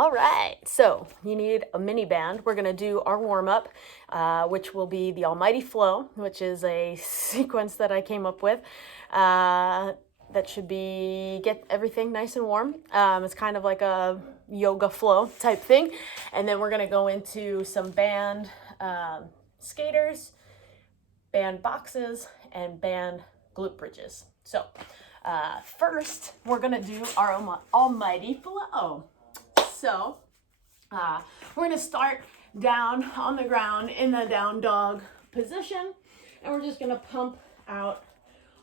All right, so you need a mini band. We're gonna do our warm-up, which will be the Almighty Flow, which is a sequence that I came up with. That should be get everything nice and warm. It's kind of like a yoga flow type thing. And then we're gonna go into some band skaters, band boxes, and band glute bridges. So first, we're gonna do our Almighty Flow. So we're gonna start down on the ground in the down dog position, and we're just gonna pump out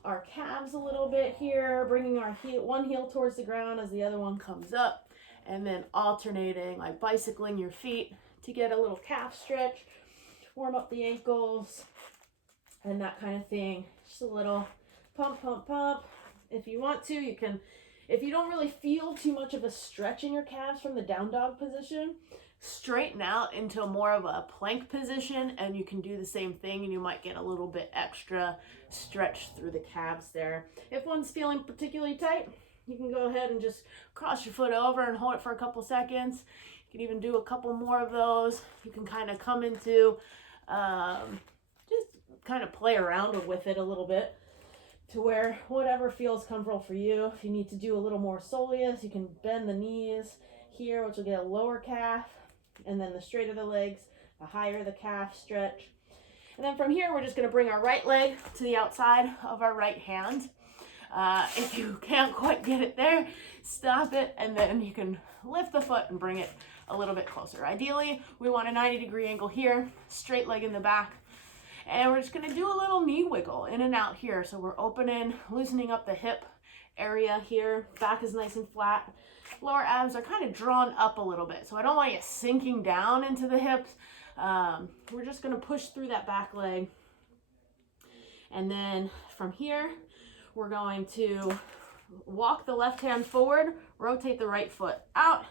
our calves a little bit here, bringing our one heel towards the ground as the other one comes up, and then alternating, like bicycling your feet to get a little calf stretch, warm up the ankles, and that kind of thing. Just a little pump, pump, pump. If you want to, you can. If you don't really feel too much of a stretch in your calves from the down dog position, straighten out into more of a plank position, and you can do the same thing, and you might get a little bit extra stretch through the calves there. If one's feeling particularly tight, you can go ahead and just cross your foot over and hold it for a couple seconds. You can even do a couple more of those. You can kind of come into, just kind of play around with it a little bit, to where whatever feels comfortable for you. If you need to do a little more soleus, you can bend the knees here, which will get a lower calf, and then the straighter the legs, the higher the calf stretch. And then from here, we're just gonna bring our right leg to the outside of our right hand. If you can't quite get it there, stop it, and then you can lift the foot and bring it a little bit closer. Ideally, we want a 90-degree angle here, straight leg in the back. And we're just gonna do a little knee wiggle in and out here. So we're opening, loosening up the hip area here. Back is nice and flat. Lower abs are kind of drawn up a little bit. So I don't want you sinking down into the hips. We're just gonna push through that back leg. And then from here, we're going to walk the left hand forward, rotate the right foot out,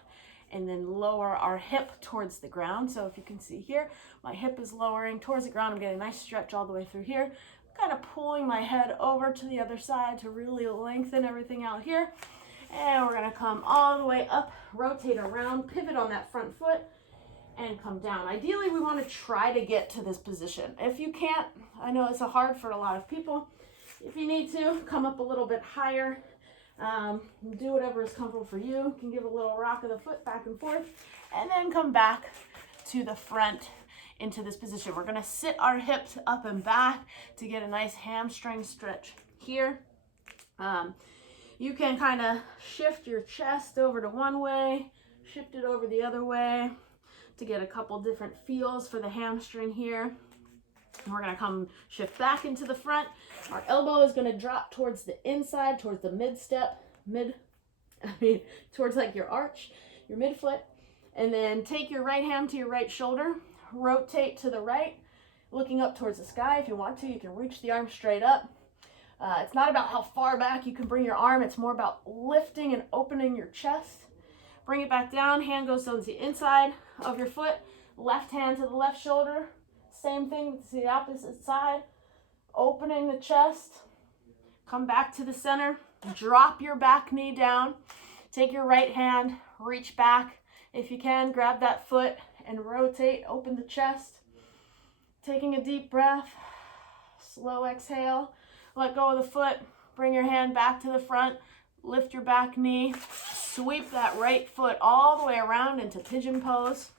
and then lower our hip towards the ground. So if you can see here, my hip is lowering towards the ground. I'm getting a nice stretch all the way through here. Kind of pulling my head over to the other side to really lengthen everything out here. And we're gonna come all the way up, rotate around, pivot on that front foot, and come down. Ideally, we wanna try to get to this position. If you can't, I know it's hard for a lot of people. If you need to, come up a little bit higher. Do whatever is comfortable for you. You can give a little rock of the foot back and forth, and then come back to the front into this position. We're gonna sit our hips up and back to get a nice hamstring stretch here. You can kind of shift your chest over to one way, shift it over the other way to get a couple different feels for the hamstring here. We're gonna come shift back into the front. Our elbow is gonna drop towards the inside, towards the towards like your arch, your midfoot. And then take your right hand to your right shoulder, rotate to the right, looking up towards the sky. If you want to, you can reach the arm straight up. It's not about how far back you can bring your arm, it's more about lifting and opening your chest. Bring it back down, hand goes on the inside of your foot, left hand to the left shoulder. Same thing to the opposite side, opening the chest, come back to the center, drop your back knee down, take your right hand, reach back. If you can, grab that foot and rotate, open the chest. Taking a deep breath, slow exhale, let go of the foot, bring your hand back to the front, lift your back knee, sweep that right foot all the way around into pigeon pose.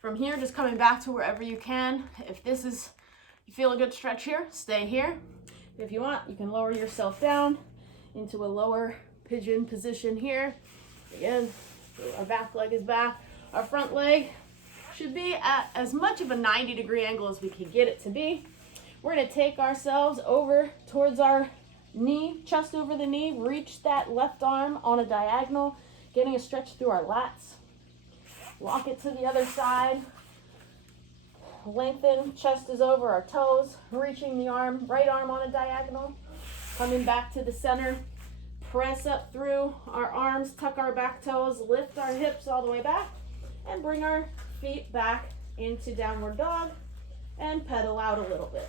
From here, just coming back to wherever you can. If you feel a good stretch here, stay here. If you want, you can lower yourself down into a lower pigeon position here. Again, our back leg is back. Our front leg should be at as much of a 90-degree angle as we can get it to be. We're gonna take ourselves over towards our knee, chest over the knee, reach that left arm on a diagonal, getting a stretch through our lats. Walk it to the other side. Lengthen, chest is over our toes, reaching the arm, right arm on a diagonal. Coming back to the center, press up through our arms, tuck our back toes, lift our hips all the way back, and bring our feet back into downward dog and pedal out a little bit.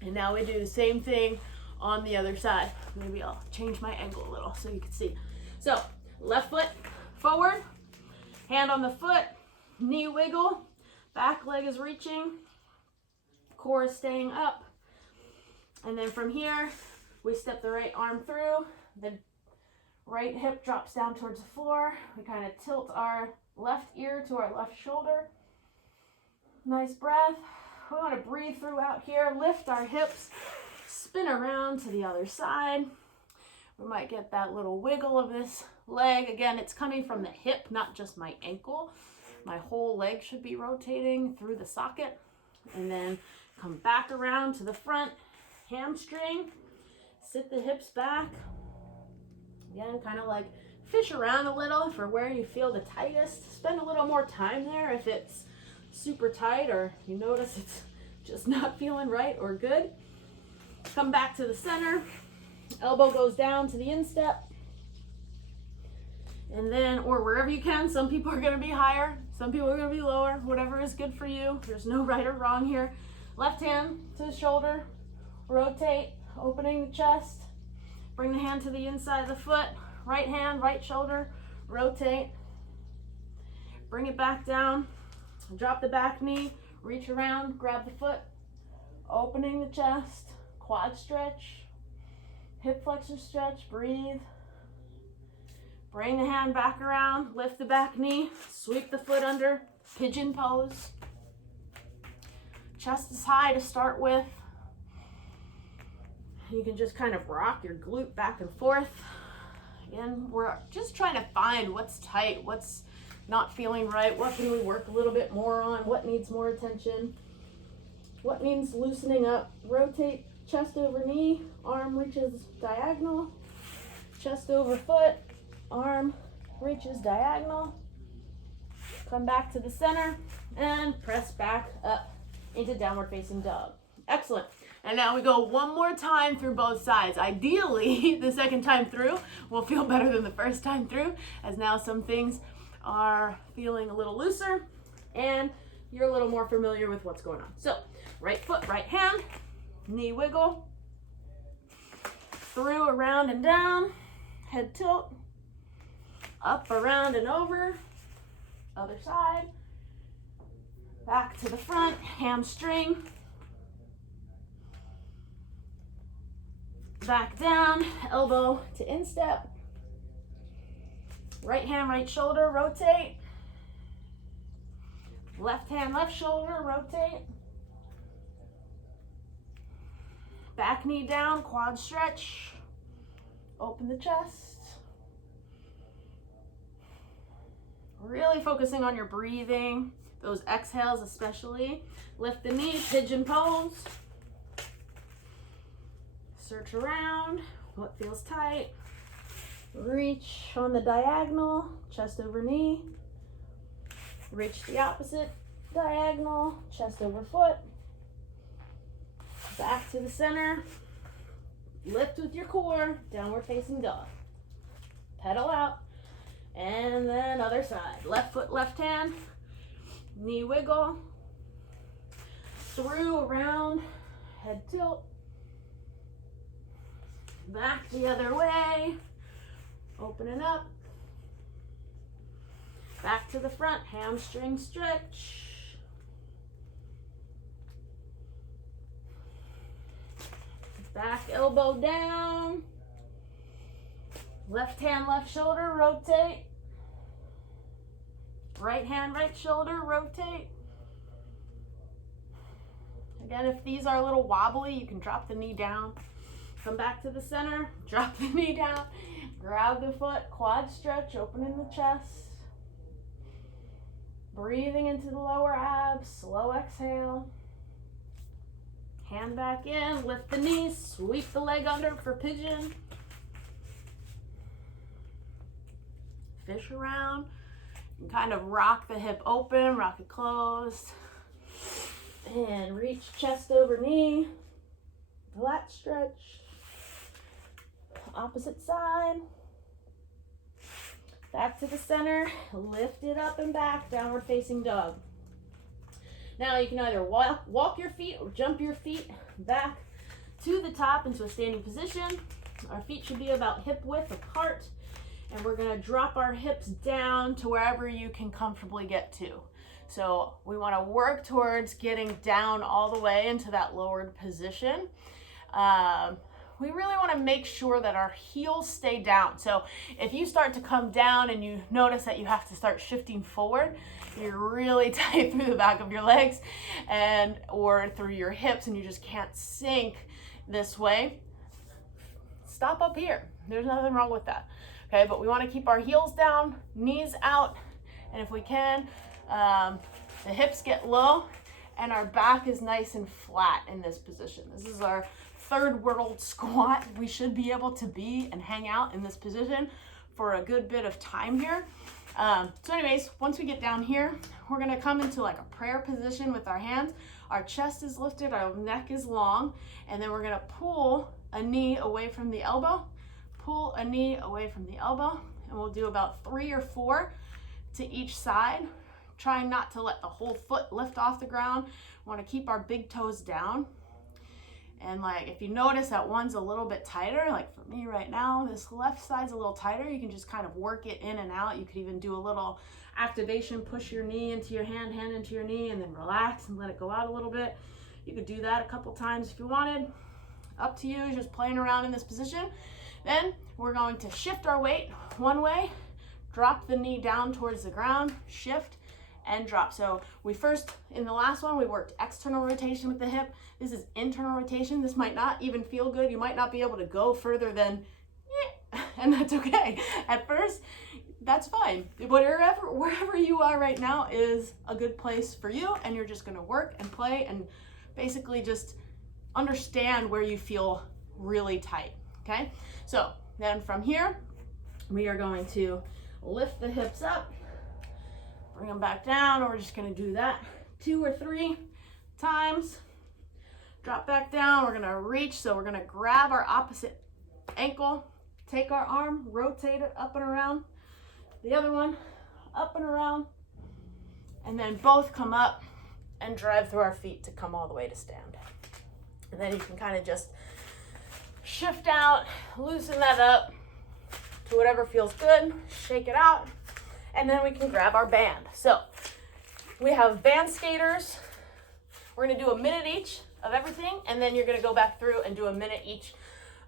And now we do the same thing on the other side. Maybe I'll change my angle a little so you can see. So left foot forward, Hand on the foot, knee wiggle, back leg is reaching, core is staying up. And then from here, we step the right arm through, the right hip drops down towards the floor. We kind of tilt our left ear to our left shoulder. Nice breath. We want to breathe throughout here, lift our hips, spin around to the other side. We might get that little wiggle of this leg. Again, it's coming from the hip, not just my ankle. My whole leg should be rotating through the socket. And then come back around to the front, hamstring, sit the hips back. Again, kind of like fish around a little for where you feel the tightest. Spend a little more time there if it's super tight or you notice it's just not feeling right or good. Come back to the center. Elbow goes down to the instep. And then, or wherever you can, some people are going to be higher, some people are going to be lower, whatever is good for you. There's no right or wrong here. Left hand to the shoulder, rotate, opening the chest. Bring the hand to the inside of the foot. Right hand, right shoulder, rotate. Bring it back down. Drop the back knee, reach around, grab the foot. Opening the chest, quad stretch, hip flexor stretch, breathe. Bring the hand back around, lift the back knee, sweep the foot under, pigeon pose. Chest is high to start with. You can just kind of rock your glute back and forth. Again, we're just trying to find what's tight, what's not feeling right, what can we work a little bit more on, what needs more attention, what needs loosening up. Rotate chest over knee, arm reaches diagonal, chest over foot, arm reaches diagonal. Come back to the center and press back up into downward facing dog. Excellent. And now we go one more time through both sides. Ideally, the second time through will feel better than the first time through, as now some things are feeling a little looser and you're a little more familiar with what's going on. So, right foot, right hand, knee wiggle, through, around and down, head tilt, up, around and over, other side, back to the front, hamstring, back down, elbow to instep, right hand, right shoulder, rotate, left hand, left shoulder, rotate, back knee down, quad stretch, open the chest. Really focusing on your breathing, those exhales especially. Lift the knee, pigeon pose. Search around, what feels tight. Reach on the diagonal, chest over knee. Reach the opposite diagonal, chest over foot. Back to the center. Lift with your core, downward facing dog. Pedal out. And then other side. Left foot, left hand. Knee wiggle. Through, around, head tilt. Back the other way. Opening up. Back to the front, hamstring stretch. Back elbow down. Left hand, left shoulder, rotate. Right hand, right shoulder, rotate. Again, if these are a little wobbly, you can drop the knee down. Come back to the center, drop the knee down, grab the foot, quad stretch, opening the chest. Breathing into the lower abs, slow exhale. Hand back in, lift the knees, sweep the leg under for pigeon. Fish around. You can kind of rock the hip open, rock it closed. And reach chest over knee. Lat stretch. Opposite side. Back to the center. Lift it up and back, downward facing dog. Now you can either walk your feet or jump your feet back to the top into a standing position. Our feet should be about hip width apart. and we're gonna drop our hips down to wherever you can comfortably get to. So we wanna work towards getting down all the way into that lowered position. We really wanna make sure that our heels stay down. So if you start to come down and you notice that you have to start shifting forward, you're really tight through the back of your legs or through your hips and you just can't sink this way, stop up here. There's nothing wrong with that. Okay, but we want to keep our heels down, knees out, and if we can, the hips get low and our back is nice and flat in this position. This is our third world squat. We should be able to be and hang out in this position for a good bit of time here. So anyways, once we get down here, we're gonna come into like a prayer position with our hands. Our chest is lifted, our neck is long, and then we're gonna pull a knee away from the elbow, pull a knee away from the elbow, and we'll do about 3 or 4 to each side. Trying not to let the whole foot lift off the ground. We wanna keep our big toes down. And like, if you notice that one's a little bit tighter, like for me right now, this left side's a little tighter, you can just kind of work it in and out. You could even do a little activation, push your knee into your hand into your knee, and then relax and let it go out a little bit. You could do that a couple times if you wanted. Up to you, just playing around in this position. Then we're going to shift our weight one way, drop the knee down towards the ground, shift, and drop. So we first, in the last one, we worked external rotation with the hip. This is internal rotation. This might not even feel good. You might not be able to go further than, and that's okay. At first, that's fine. Wherever you are right now is a good place for you, and you're just gonna work and play and basically just understand where you feel really tight, okay? So then from here, we are going to lift the hips up, bring them back down, and we're just gonna do that 2 or 3 times. Drop back down, we're gonna reach, so we're gonna grab our opposite ankle, take our arm, rotate it up and around, the other one, up and around, and then both come up and drive through our feet to come all the way to stand. And then you can kind of just shift out, loosen that up to whatever feels good, shake it out, and then we can grab our band. So we have band skaters. We're gonna do a minute each of everything, and then you're gonna go back through and do a minute each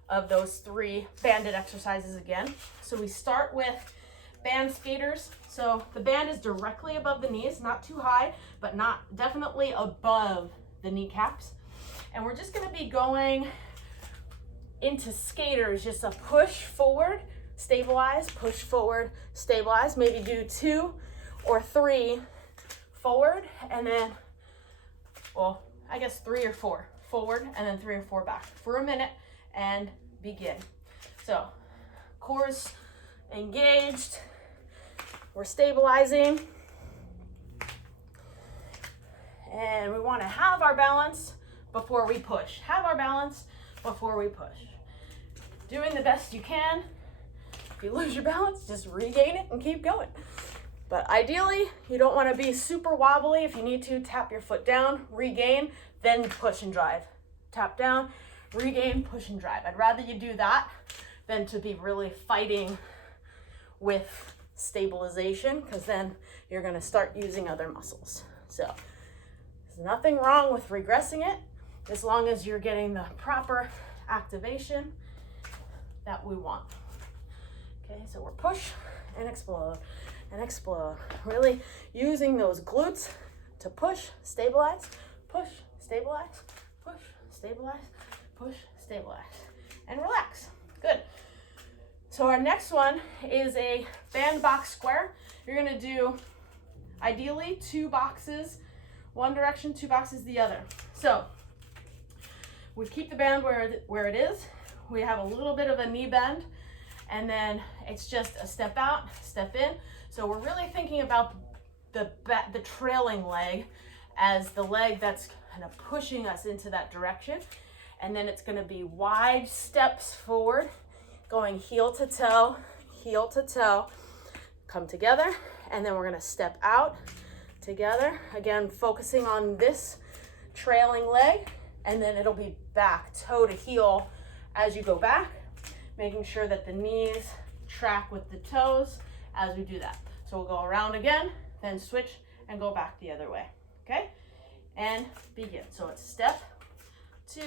of those 3 banded exercises again. So we start with band skaters. So the band is directly above the knees, not too high, but not definitely above the kneecaps. And we're just gonna be going into skaters, just a push forward, stabilize, push forward, stabilize. Maybe do 2 or 3 forward, and then, well, I guess 3 or 4 forward, and then 3 or 4 back for a minute, and begin. So core is engaged, we're stabilizing, and we want to have our balance before we push. Have our balance before we push. Doing the best you can. If you lose your balance, just regain it and keep going. But ideally, you don't want to be super wobbly. If you need to, tap your foot down, regain, then push and drive. Tap down, regain, push and drive. I'd rather you do that than to be really fighting with stabilization, because then you're going to start using other muscles. So there's nothing wrong with regressing it, as long as you're getting the proper activation that we want. Okay, so we're push and explode and explode. Really using those glutes to push, stabilize, push, stabilize, push, stabilize, push, stabilize, and relax. Good. So our next one is a band box square. You're gonna do ideally 2 boxes, one direction, 2 boxes the other. So we keep the band where it is. We have a little bit of a knee bend, and then it's just a step out, step in. So we're really thinking about the trailing leg as the leg that's kind of pushing us into that direction. And then it's gonna be wide steps forward, going heel to toe, come together, and then we're gonna step out together. Again, focusing on this trailing leg, and then it'll be back, toe to heel as you go back, making sure that the knees track with the toes as we do that. So we'll go around again, then switch and go back the other way, okay? And begin. So it's step, 2,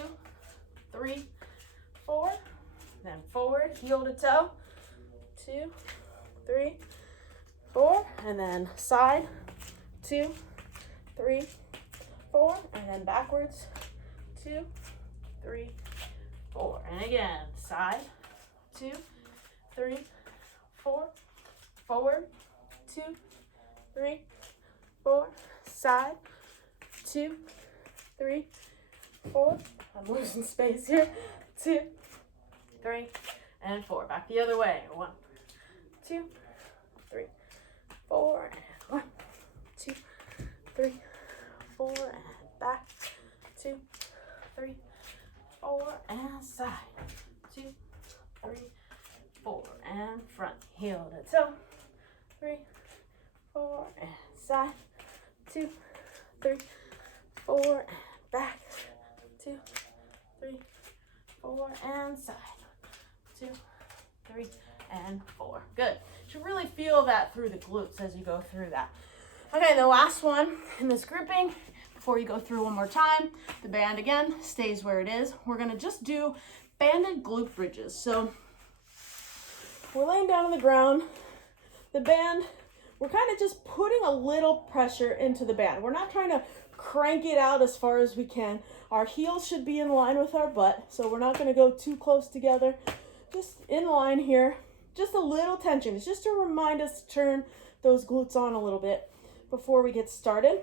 3, 4, then forward, heel to toe, 2, 3, 4, and then side, 2, 3, 4, and then backwards, 2, 3, 4, and again, side, 2, 3, 4, forward, 2, 3, 4, side, 2, 3, 4, I'm losing space here, 2, 3, and 4, back the other way, 1, 2, 3, 4, and 1, 2, 3, 4, and back, 2, 3, 4, and side, 2, 3, 4, and front, heel to toe, 3, 4, and side, 2, 3, 4, and back, 2, 3, 4, and side, 2, 3, and 4. Good. You should really feel that through the glutes as you go through that. Okay, the last one in this grouping, before you go through one more time, the band again stays where it is. We're gonna just do banded glute bridges. So we're laying down on the ground. The band, we're kind of just putting a little pressure into the band. We're not trying to crank it out as far as we can. Our heels should be in line with our butt, so we're not gonna go too close together. Just in line here, just a little tension. It's just to remind us to turn those glutes on a little bit before we get started.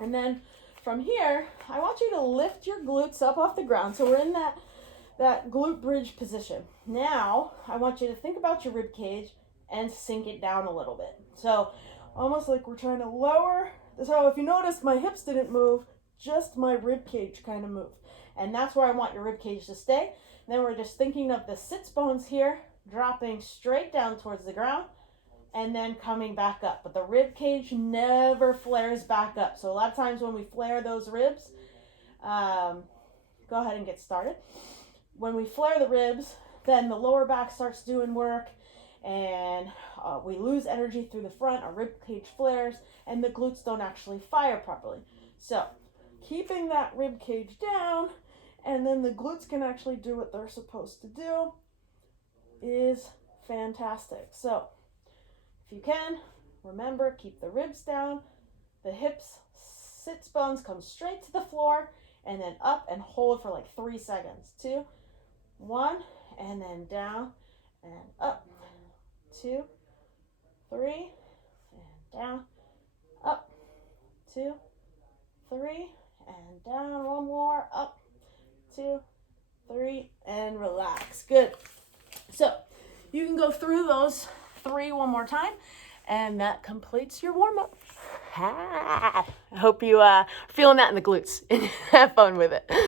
And then from here, I want you to lift your glutes up off the ground. So we're in that glute bridge position. Now, I want you to think about your rib cage and sink it down a little bit. So almost like we're trying to lower. So if you notice, my hips didn't move, just my rib cage kind of moved. And that's where I want your rib cage to stay. And then we're just thinking of the sits bones here, dropping straight down towards the ground, and then coming back up. But the rib cage never flares back up. So a lot of times when we flare those ribs, go ahead and get started. When we flare the ribs, then the lower back starts doing work, and we lose energy through the front, our rib cage flares, and the glutes don't actually fire properly. So keeping that rib cage down, and then the glutes can actually do what they're supposed to do, is fantastic. So if you can, remember, keep the ribs down, the hips, sits bones come straight to the floor, and then up and hold for like 3 seconds. 2, 1, and then down and up. 2, 3, and down, up. 2, 3, and down. One more, up. 2, 3, and relax. Good. So you can go through those 3 one more time, and that completes your warm-up. I hope you are feeling that in the glutes and have fun with it.